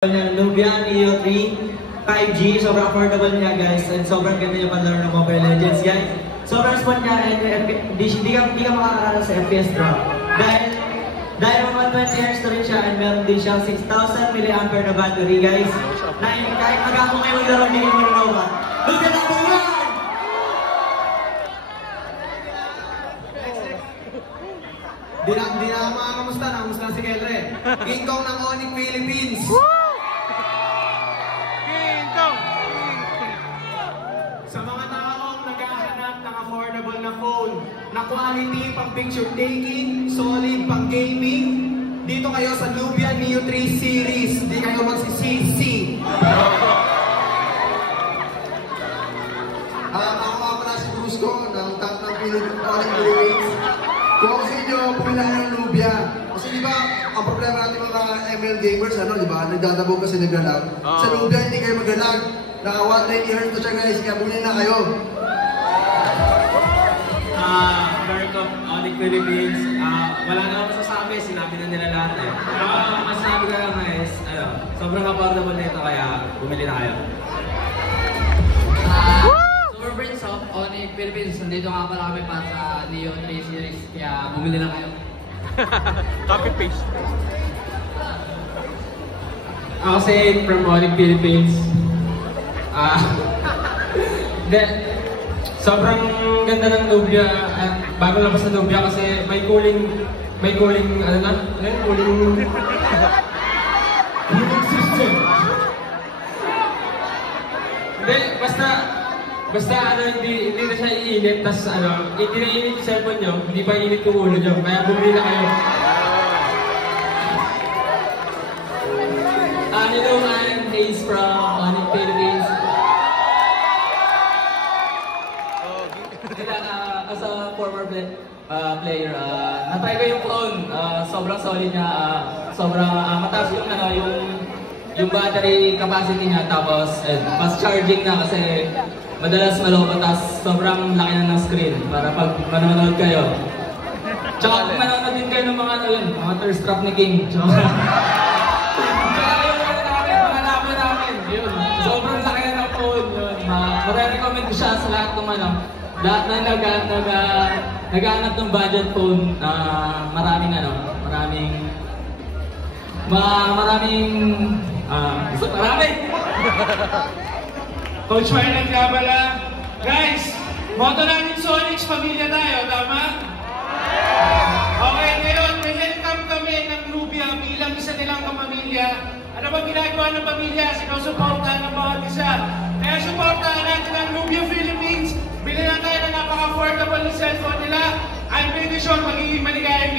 Nubia Neo 3 5G, sobrang affordable niya guys, and sobrang ganda yung panlaro ng Mobile Legends guys. Sobrang smooth niya, and di ka makakarala sa FPS drop. Dahil mga 20 years na rin siya, and meron din siyang 6,000 mAh na battery guys. Na kahit magkakong kayo maglaro, hindi kayo maglaro. Nubia number 1! Di na mga kamusta na si Kelre. King Kong ng Onyx Philippines. Sa mga taong naghahanap ng affordable na phone, na quality pang picture taking, solid pang gaming, dito kayo sa Nubia Neo 3 series. Di kayo magsisisi. Ako nga pala si Brusco ng Top ng Onyx Philippines. Kung ako sa inyo, pumilahan ng Nubia. Kasi di ba, ang problema natin mga ML gamers, di ba, nagdadabog kasi naglalag. Sa Nubia, hindi kayo maglalag. Naka 190 Hz to siya guys, kaya bumili na kayo. Bird of Onyx Philippines, wala na ako masasabi, sinabi na nila lahat eh. Pero masasabi ko lang guys, sobrang affordable nito kaya bumili na kayo. Super Prince of Onyx Philippines, nandito nga pala kami para sa Neo 3 series, kaya bumili na kayo. Copy paste. Ako si from Onyx Philippines. Sobrang ganda ng Nubia, bago labas ng Nubia kasi may cooling cooling system. Hindi, basta hindi na siya iinit, tas hindi na iinit yung cellphone nyo, hindi pa iinit yung ulo nyo, kaya bumili na kayo. Hello, I'm Hayes from Onyx Philippines. As a former player, natry ko yung phone, sobrang solid niya, sobrang mataas yung battery capacity niya, tapos fast charging na kasi madalas malobat, tapos sobrang laki na ng screen para pag manonood kayo. Tsaka kung manonood din kayo ng mga thirst trap ni King. Tsaka yung mga labo namin, yun. Sobrang laki na ng phone, yun. Mare-recommend ko siya sa lahat ng lahat na naghahanap ng budget phone na maraming Coach Marlon Gabala. Guys, moto natin sa Onyx, pamilya tayo, tama? Okay, ngayon, may welcome kami ng Nubia bilang isa nilang kapamilya. Ano bang ginagawa ng pamilya? Sinusuportahan ng bawat isa. Kaya suportahan natin ang Nubia Philippines. Bilhin na tayo na napaka-affordable na cellphone nila. I'm pretty sure magiging maligayang